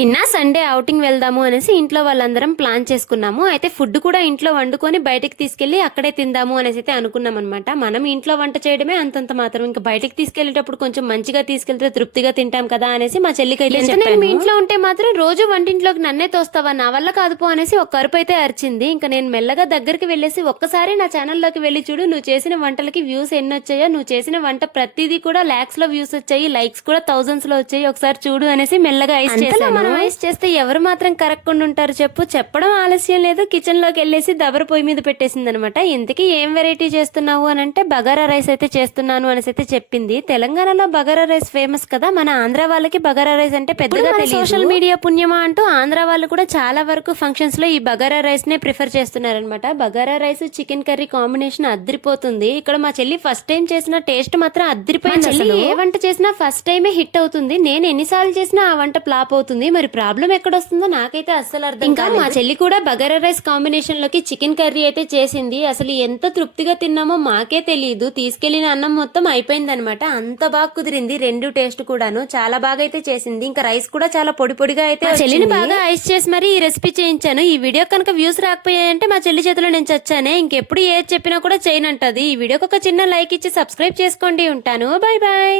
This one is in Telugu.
నిన్న సండే అవుటింగ్ వెళ్దాము అనేసి ఇంట్లో వాళ్ళందరం ప్లాన్ చేసుకున్నాము. అయితే ఫుడ్ కూడా ఇంట్లో వండుకొని బయటకు తీసుకెళ్ళి అక్కడే తిందాము అనేసి అయితే అనుకున్నాం అనమాట మనం ఇంట్లో వంట చేయడమే అంతంత మాత్రం. ఇంకా బయటకు తీసుకెళ్ళేటప్పుడు కొంచెం మంచిగా తీసుకెళ్తే తృప్తిగా తింటాం కదా అనేసి మా చెల్లికి అయితే. మీ ఇంట్లో ఉంటే మాత్రం రోజు వంటింట్లోకి నన్నే తోస్తావా? నా వల్ల కాదు పో అనేసి ఒక కరుపు అయితే అరిచింది. ఇంకా నేను మెల్లగా దగ్గరికి వెళ్ళేసి ఒక్కసారి నా ఛానల్లోకి వెళ్ళి చూడు నువ్వు చేసిన వంటలకి వ్యూస్ ఎన్ని వచ్చాయో నువ్వు చేసిన వంట ప్రతిదీ కూడా లాక్స్లో వ్యూస్ వచ్చాయి లైక్స్ కూడా థౌజండ్స్లో వచ్చాయి. ఒకసారి చూడు అనేసి మెల్లగా ఐస్ చేశాను. మనం ఐస్ చేస్తే ఎవరు మాత్రం కరెక్ట్ ఉంటారు చెప్పు. చెప్పడం ఆలస్యం లేదు. కిచెన్లోకి వెళ్ళేసి దబర పొయ్యి మీద పెట్టేసింది అనమాట ఇంతకీ ఏం వెరైటీ చేస్తున్నావు? అని అంటే బగారా రైస్ అయితే చేస్తున్నాను అనేసి అయితే చెప్పింది. తెలంగాణలో బగారా రైస్ ఫేమస్ కదా. మన ఆంధ్ర వాళ్ళకి బగారా రైస్ అంటే పెద్దగా సోషల్ మీడియా పుణ్యమా అంటూ ఆంధ్ర వాళ్ళు కూడా చాలా వరకు ఫంక్షన్స్లో ఈ బగారా రైస్ నే ప్రిఫర్ చేస్తున్నారనమాట. Bagara rice chicken curry combination అద్దరిపోతుంది ఇక్కడ మా చెల్లి ఫస్ట్ టైం చేసిన టేస్ట్ మాత్రం అద్దరిపోయింది ఏ వంట చేసినా ఫస్ట్ టైమే హిట్ అవుతుంది. నేను ఎన్నిసార్లు చేసినా ఆ వంట ఫ్లాప్ అవుతుంది. మరి ప్రాబ్లం ఎక్కడ వస్తుందో నాకైతే అస్సలు అర్థం ఇంకా మా చెల్లి కూడా బగారా రైస్ కాంబినేషన్లోకి చికెన్ కర్రీ అయితే చేసింది. అసలు ఎంత తృప్తిగా తిన్నామో మాకే తెలియదు తీసుకెళ్ళిన అన్నం మొత్తం అయిపోయింది అనమాట అంత బాగా కుదిరింది. రెండు టేస్ట్ కూడాను చాలా బాగా అయితే చేసింది. ఇంకా రైస్ కూడా చాలా పొడి పొడిగా అయితే చెల్లిని బాగా ఐస్ చేసి మరి ఈ రెసిపీ చేయించాను. ఈ వీడియో కనుక వ్యూస్ రాకపోయాయంటే మా చెల్లి చేతిలో నేను చచ్చానే. ఇంకెప్పుడు ఏది చెప్పినా కూడా చేయనంటది. ఈ వీడియోకి ఒక చిన్న లైక్ ఇచ్చి సబ్స్క్రైబ్ చేసుకోండి. ఉంటాను. Bye bye